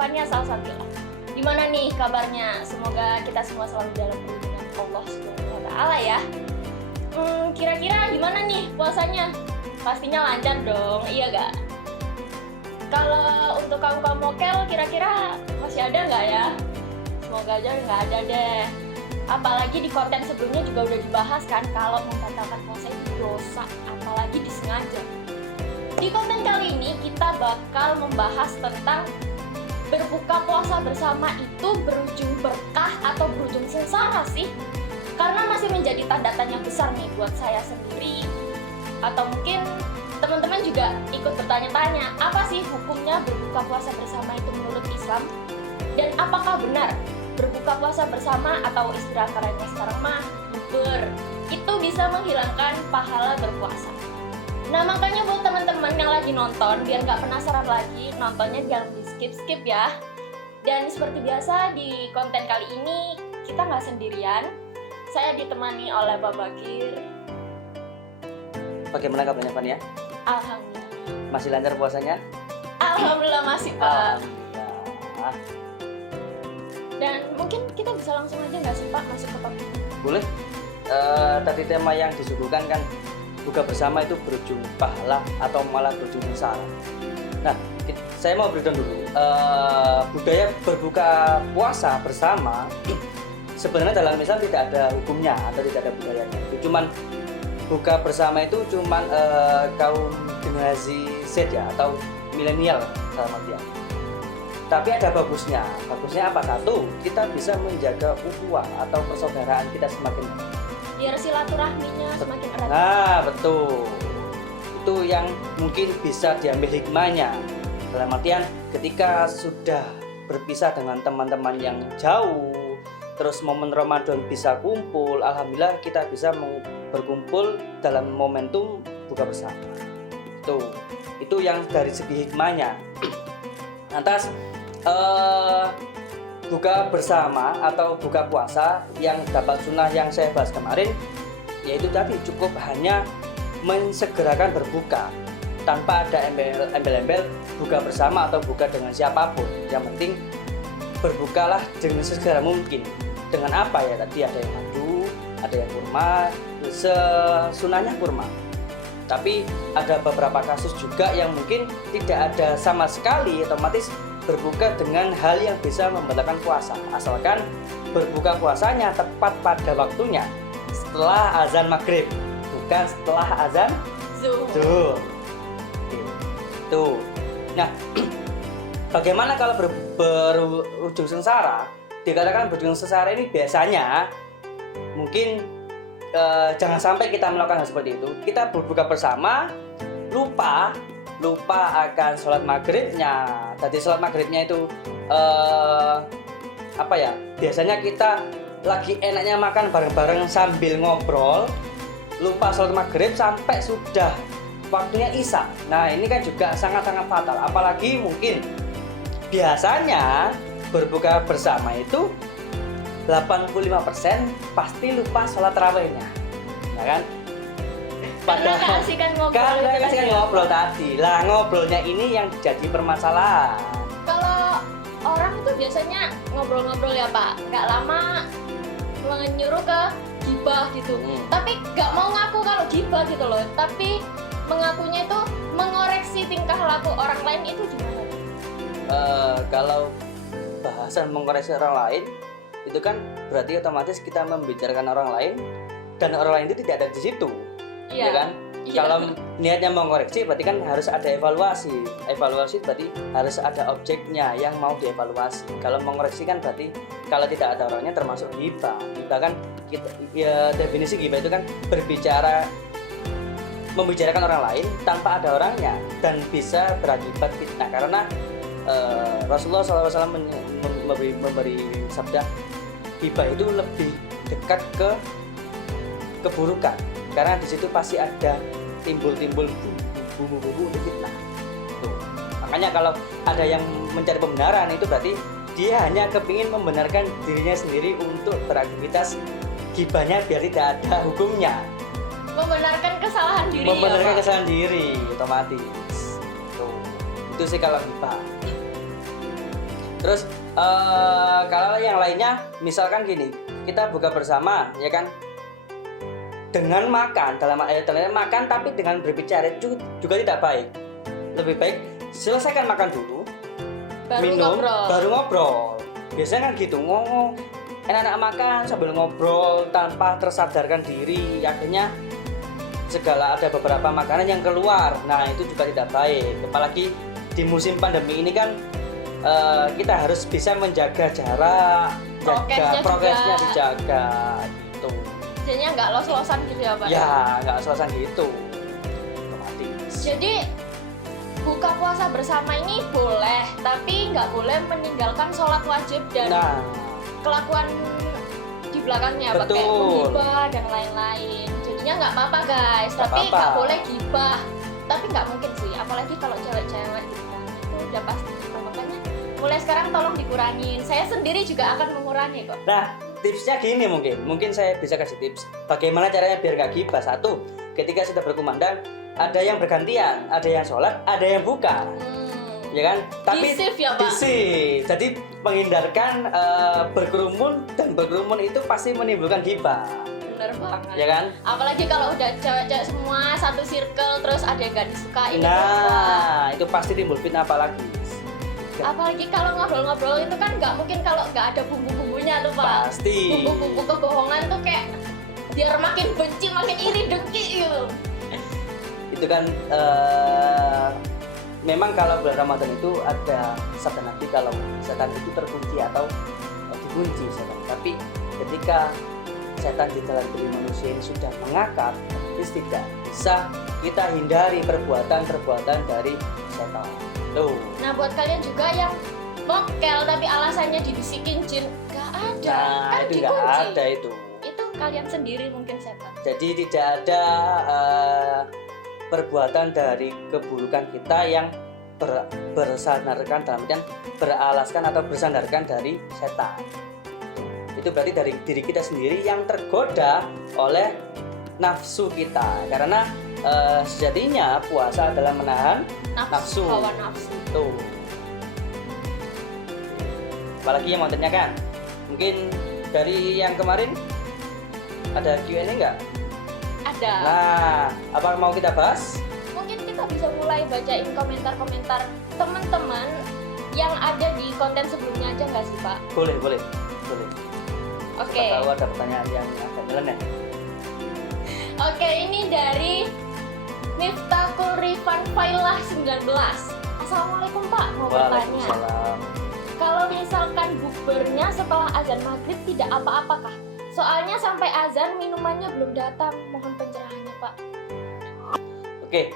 Fania salah satu. Gimana nih kabarnya? Semoga kita semua selalu dalam lindungan Allah Subhanahu wa Ta'ala ya. Kira-kira gimana nih puasanya? Pastinya lancar dong, iya gak? Kalau untuk kamu mokel, kira-kira masih ada nggak ya? Semoga aja nggak ada deh. Apalagi di konten sebelumnya juga udah dibahas kan, kalau membatalkan puasa itu dosa, apalagi disengaja. Di konten kali ini kita bakal membahas tentang berbuka puasa bersama itu berujung berkah atau berujung sengsara sih? Karena masih menjadi tanda tanya besar nih buat saya sendiri, atau mungkin teman-teman juga ikut bertanya-tanya, apa sih hukumnya berbuka puasa bersama itu menurut Islam? Dan apakah benar berbuka puasa bersama atau istilah kerennya sekarang mah bukber itu bisa menghilangkan pahala berpuasa? Nah makanya buat teman-teman yang lagi nonton, biar gak penasaran lagi, nontonnya jangan di skip-skip ya. Dan seperti biasa di konten kali ini kita gak sendirian. Saya ditemani oleh Pak Bakir. Bagaimana kabarnya Fania? Alhamdulillah. Masih lancar puasanya? Alhamdulillah masih Pak. Alhamdulillah. Dan mungkin kita bisa langsung aja nggak sih Pak masuk ke topik? Boleh. Tadi tema yang disuguhkan kan buka bersama itu berujung pahala atau malah berujung sengsara. Nah, saya mau beritahu dulu. Budaya berbuka puasa bersama sebenarnya dalam Islam tidak ada hukumnya atau tidak ada budayanya. Itu cuman buka bersama itu cuman kaum generasi Z ya atau milenial dalam artian. Tapi ada bagusnya. Bagusnya apa? Satu, kita bisa menjaga ukhuwah atau persaudaraan kita semakin biar silaturahminya semakin erat. Nah, betul. Itu yang mungkin bisa diambil hikmahnya. Dalam artian ketika sudah berpisah dengan teman-teman yang jauh, terus momen Ramadan bisa kumpul, alhamdulillah kita bisa berkumpul dalam momentum buka bersama. Itu yang dari segi hikmahnya. Lantas buka bersama atau buka puasa yang dapat sunnah yang saya bahas kemarin, yaitu tadi cukup hanya mensegerakan berbuka tanpa ada embel-embel buka bersama atau buka dengan siapapun. Yang penting berbukalah dengan sesegera mungkin. Dengan apa ya? Tadi ada yang madu, ada yang kurma, sesunahnya kurma. Tapi ada beberapa kasus juga yang mungkin tidak ada sama sekali, otomatis berbuka dengan hal yang bisa membatalkan puasa. Asalkan berbuka puasanya tepat pada waktunya, setelah azan maghrib, bukan setelah azan zuhur. Tuh. Nah, bagaimana kalau berujung sengsara? Dikatakan berujung sengsara ini biasanya mungkin jangan sampai kita melakukan hal seperti itu. Kita berbuka bersama, lupa akan sholat maghribnya. Tadi sholat maghribnya itu apa ya? Biasanya kita lagi enaknya makan bareng-bareng sambil ngobrol, lupa sholat maghrib sampai sudah waktunya isya. Nah ini kan juga sangat-sangat fatal. Apalagi mungkin biasanya berbuka bersama itu 85% pasti lupa sholat tarawihnya, ya kan? Karena keasikan ngobrol tadi. Lah ngobrolnya ini yang jadi permasalahan. Kalau orang itu biasanya ngobrol-ngobrol ya Pak, nggak lama menyuruh ke gibah gitu. Tapi nggak mau ngaku kalau gibah gitu loh. Tapi mengakunya itu mengoreksi tingkah laku orang lain, itu gimana? Kalau bahasan mengoreksi orang lain itu kan berarti otomatis kita membicarakan orang lain dan orang lain itu tidak ada di situ. Iya Ya kan? Iya. Kalau niatnya mengoreksi berarti kan harus ada evaluasi. Evaluasi berarti harus ada objeknya yang mau dievaluasi. Kalau mengoreksi kan berarti kalau tidak ada orangnya termasuk ghibah. Ghibah kan kita, ya, definisi ghibah itu kan membicarakan orang lain tanpa ada orangnya dan bisa berakibat fitnah. Karena Rasulullah SAW memberi sabda, ghibah itu lebih dekat ke keburukan karena di situ pasti ada timbul bumbu-bumbu untuk fitnah. Tuh. Makanya kalau ada yang mencari pembenaran itu berarti dia hanya kepingin membenarkan dirinya sendiri untuk beraktivitas ghibahnya biar tidak ada hukumnya. Membenarkan kesalahan diri. Membenarkan ya, kesalahan diri otomatis. Tuh. Itu sih kalau ghibah. Terus kalau yang lainnya, misalkan gini, kita buka bersama, ya kan? Dengan makan, dalam makan tapi dengan berbicara itu juga tidak baik. Lebih baik selesaikan makan dulu, Baru minum, ngobrol. baru ngobrol. Biasanya kan gitu, ngomong enak-enak makan sambil ngobrol tanpa tersadarkan diri. Akhirnya segala ada beberapa makanan yang keluar. Nah itu juga tidak baik. Apalagi di musim pandemi ini kan kita harus bisa menjaga jarak, prokesnya juga dijaga gitu. jadinya nggak los-losan gitu ya Pak? Ya nggak los-losan gitu. Otomatis. Jadi buka puasa bersama ini boleh, tapi nggak boleh meninggalkan sholat wajib dan Nah, kelakuan di belakangnya pakai betul. menggibah dan lain-lain. Jadinya nggak apa-apa guys, Nggak tapi apa-apa. nggak boleh gibah. Tapi nggak mungkin sih, apalagi kalau cewek-cewek gitu kan, itu udah pasti gitu. Makanya mulai sekarang tolong dikurangin. Saya sendiri juga akan mengurangi kok. Nah, tipsnya gini mungkin saya bisa kasih tips. Bagaimana caranya biar nggak gibah? Satu, ketika sudah berkumandang, ada yang bergantian, ada yang sholat, ada yang buka, ya kan? Tapi Di-shift ya, Pak? di-shift. Jadi menghindarkan berkerumun, dan berkerumun itu pasti menimbulkan gibah, Bener banget. ya kan? Apalagi kalau udah cewek-cewek semua satu circle terus ada yang gak disukai gitu. Nah, itu pasti timbul fitnah apalagi. Apalagi kalau ngobrol-ngobrol itu kan nggak mungkin kalau nggak ada bumbu-bumbunya tuh Pak. Pasti. Bumbu-bumbu kebohongan tuh kayak biar makin benci, makin iri, dengki gitu. Itu kan memang kalau bulan Ramadan itu ada sabda Nabi kalau setan itu terkunci atau dikunci setan. Tapi ketika setan di dalam diri manusia ini sudah mengakar, tidak bisa kita hindari perbuatan-perbuatan dari setan. Tuh. Nah buat kalian juga yang mokel tapi alasannya dibisikin jin, nggak ada, Nah, kan itu nggak dikunci. ada itu. Itu kalian sendiri mungkin setan. Jadi tidak ada perbuatan dari keburukan kita yang bersandarkan dalam artian beralaskan atau bersandarkan dari setan. Itu berarti dari diri kita sendiri yang tergoda oleh nafsu kita. Karena sejatinya puasa adalah menahan nafsu. Hawa nafsu. Tuh. Apalagi yang mau tanyakan? Mungkin dari yang kemarin ada Q&A nggak? Ada. Nah, apa mau kita bahas? Mungkin kita bisa mulai bacain komentar-komentar teman-teman yang ada di konten sebelumnya aja nggak sih Pak? Boleh. Oke. Siapa tahu ada pertanyaan yang agak nyeleneh. Oke, ini dari Miftahul Rifan Failah 19. Assalamualaikum Pak, mau bertanya. Waalaikumsalam. Kalau misalkan bukbernya setelah azan maghrib tidak apa-apakah? Soalnya sampai azan minumannya belum datang. Mohon pencerahannya Pak. Oke,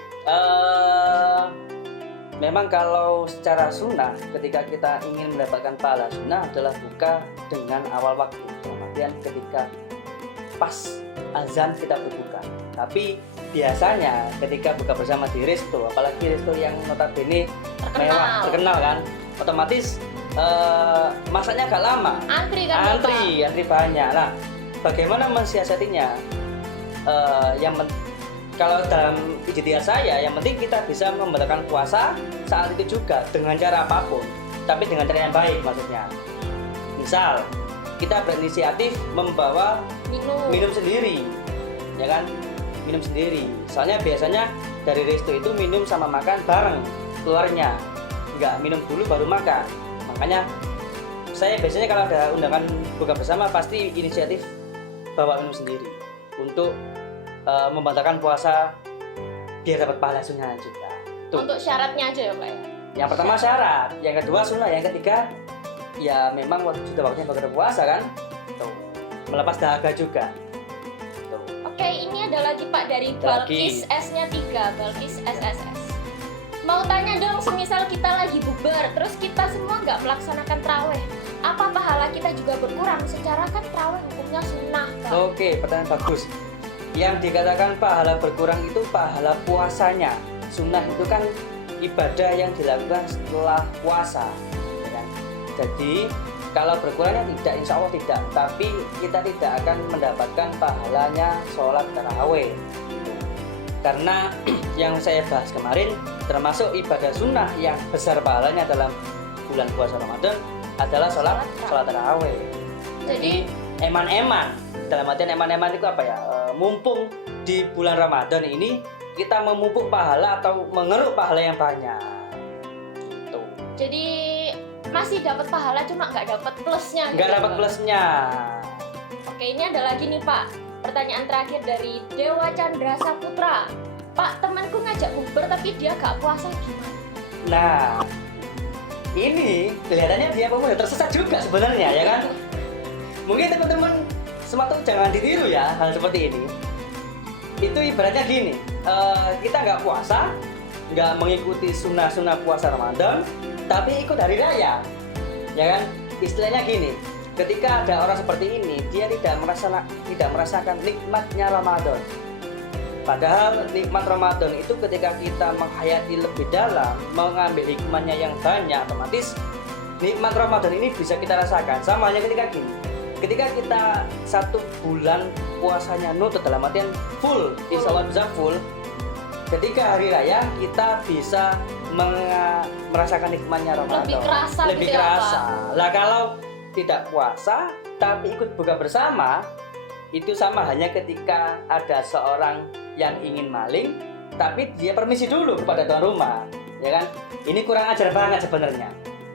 memang kalau secara sunnah ketika kita ingin mendapatkan pahala sunnah adalah buka dengan awal waktu. Kemudian ketika pas azan kita berbuka. Tapi biasanya ketika buka bersama di resto, apalagi resto yang notabene mewah, terkenal kan, otomatis masaknya agak lama. Antri kan Bapak? Antri banyak. Nah, bagaimana mensiasatinya? Kalau dalam ijtihad saya, yang penting kita bisa membatalkan puasa saat itu juga dengan cara apapun, tapi dengan cara yang baik maksudnya. Misal, kita berinisiatif membawa minum sendiri, ya kan? Minum sendiri. Soalnya biasanya dari resto itu minum sama makan bareng keluarnya, nggak minum dulu baru makan. Makanya saya biasanya kalau ada undangan buka bersama pasti inisiatif bawa minum sendiri untuk membatalkan puasa biar dapat pahala sunnah juga. Tuh. Untuk syaratnya aja ya Pak ya? Yang pertama syarat, yang kedua sunnah, yang ketiga ya memang sudah waktunya berpuasa kan. Tuh. Melepas dahaga juga. Tuh. Oke, ini ada lagi Pak dari Balkis S-nya 3, Balkis SSS. Mau tanya dong, semisal kita lagi bubar, terus kita semua nggak melaksanakan traweh, apa pahala kita juga berkurang? Secara kan traweh hukumnya sunnah Pak. Oke, pertanyaan bagus. Yang dikatakan pahala berkurang itu pahala puasanya. Sunnah itu kan ibadah yang dilakukan setelah puasa, ya kan? Jadi kalau berkurangnya tidak, insya Allah tidak. Tapi kita tidak akan mendapatkan pahalanya sholat taraweh. Karena yang saya bahas kemarin termasuk ibadah sunnah yang besar pahalanya dalam bulan puasa Ramadan adalah sholat tarawih. Jadi Eman-eman, dalam artian eman-eman itu apa ya? Mumpung di bulan Ramadan ini kita memupuk pahala atau mengeruk pahala yang banyak. Gitu. jadi masih dapat pahala cuma nggak dapat plusnya. Nggak dapat plusnya. Oke, ini ada lagi nih Pak. Pertanyaan terakhir dari Dewa Chandra Saputra. Pak, temanku ngajak bukber tapi dia gak puasa gimana? Nah, ini kelihatannya dia pemuda tersesat juga sebenarnya, ya kan? Mungkin teman-teman semua tuh jangan ditiru ya hal seperti ini. Itu ibaratnya gini, kita nggak puasa, nggak mengikuti sunnah-sunnah puasa Ramadan, tapi ikut hari raya, ya kan? Istilahnya gini, ketika ada orang seperti ini, dia tidak merasakan nikmatnya Ramadan. Padahal nikmat Ramadan itu ketika kita menghayati lebih dalam, mengambil hikmahnya yang banyak, otomatis nikmat Ramadan ini bisa kita rasakan. Sama halnya ketika gini, ketika kita 1 bulan puasanya nutut, dalam artian full, insya Allah bisa full. Ketika hari raya kita bisa merasakan nikmatnya Ramadan. Lebih kerasa. Lah kalau tidak puasa tapi ikut buka bersama, itu sama hanya ketika ada seorang yang ingin maling tapi dia permisi dulu kepada tuan rumah, ya kan? Ini kurang ajar banget sebenarnya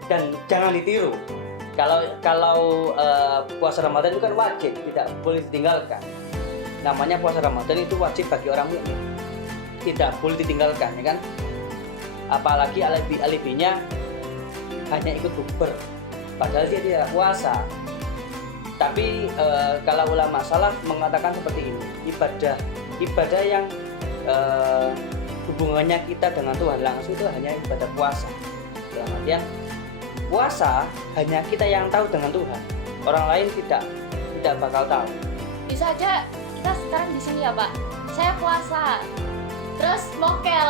dan jangan ditiru. Kalau puasa Ramadan itu kan wajib, tidak boleh ditinggalkan. Namanya puasa Ramadan itu wajib bagi orang mukmin, tidak boleh ditinggalkan, ya kan? Apalagi alibinya hanya ikut bukber, padahal dia tidak puasa. Tapi kalau ulama salaf mengatakan seperti ini, ibadah yang hubungannya kita dengan Tuhan langsung itu hanya ibadah puasa. Dalam artian puasa hanya kita yang tahu dengan Tuhan, orang lain tidak bakal tahu. Bisa aja kita sekarang di sini ya Pak, saya puasa, terus mokel,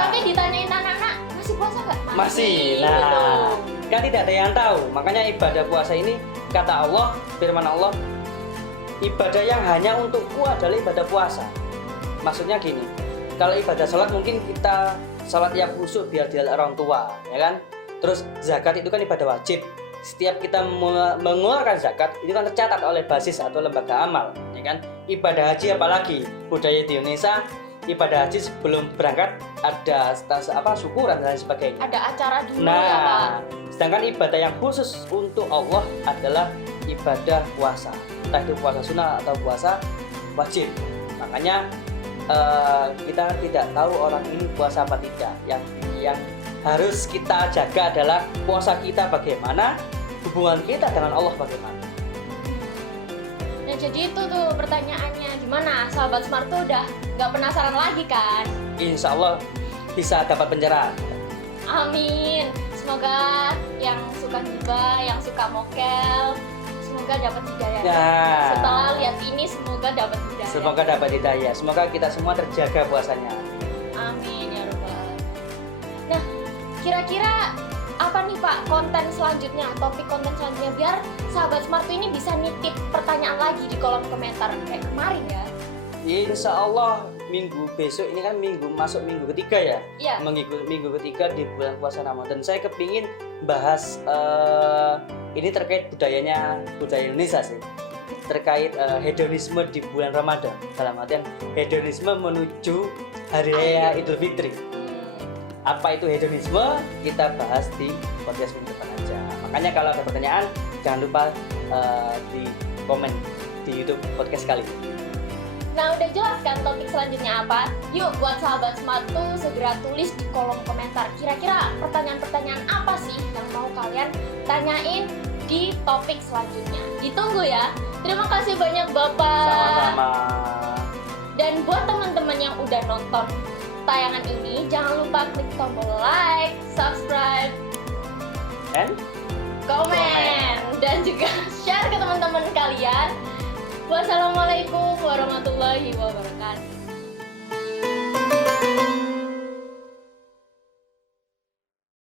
tapi ditanyain anak-anak masih puasa nggak? Masih. Nah, gitu. Kan tidak ada yang tahu. Makanya ibadah puasa ini, kata Allah, firman Allah, ibadah yang hanya untukku adalah ibadah puasa. Maksudnya gini, kalau ibadah sholat mungkin kita sholat yang khusyuk biar dilihat orang tua, ya kan? Terus zakat itu kan ibadah wajib. Setiap kita mengeluarkan zakat itu kan tercatat oleh basis atau lembaga amal, ya kan? Ibadah haji apalagi budaya di Indonesia, ibadah haji sebelum berangkat ada syukuran dan lain sebagainya. Ada acara dulu ya Pak. Sedangkan ibadah yang khusus untuk Allah adalah ibadah puasa, entah itu puasa sunnah atau puasa wajib. Makanya kita tidak tahu orang ini puasa apa tidak. Yang harus kita jaga adalah puasa kita bagaimana, hubungan kita dengan Allah bagaimana. Nah jadi itu tuh pertanyaannya, gimana sahabat Smart tuh udah nggak penasaran lagi kan? Insya Allah bisa dapat pencerahan. Amin. Semoga yang suka gibah, yang suka mokel, semoga dapat hidayah. Nah, Setelah lihat ini semoga dapat hidayah. semoga dapat hidayah. Semoga kita semua terjaga puasanya. Amin ya Rabbal. Nah, kira-kira apa nih Pak konten selanjutnya, topik konten selanjutnya biar sahabat Smart ini bisa nitip pertanyaan lagi di kolom komentar kayak kemarin ya. Insya Allah minggu besok ini kan masuk minggu ketiga ya. Iya. Minggu ketiga di bulan puasa Ramadan. Saya kepingin bahas ini terkait budaya Indonesia sih. Terkait hedonisme di bulan Ramadan. Dalam artian hedonisme menuju hari raya Idul Fitri. Apa itu hedonisme? Kita bahas di podcast minggu depan aja. Makanya kalau ada pertanyaan jangan lupa di komen di YouTube podcast kali ini. Nah udah jelas kan topik selanjutnya apa? Yuk buat sahabat Smart tuh segera tulis di kolom komentar. Kira-kira pertanyaan-pertanyaan apa sih yang mau kalian tanyain di topik selanjutnya? Ditunggu ya. Terima kasih banyak Bapak. Sama-sama. Dan buat teman-teman yang udah nonton tayangan ini, jangan lupa klik tombol like, subscribe, And komen, dan juga share ke teman-teman kalian. Wassalamualaikum warahmatullahi wabarakatuh.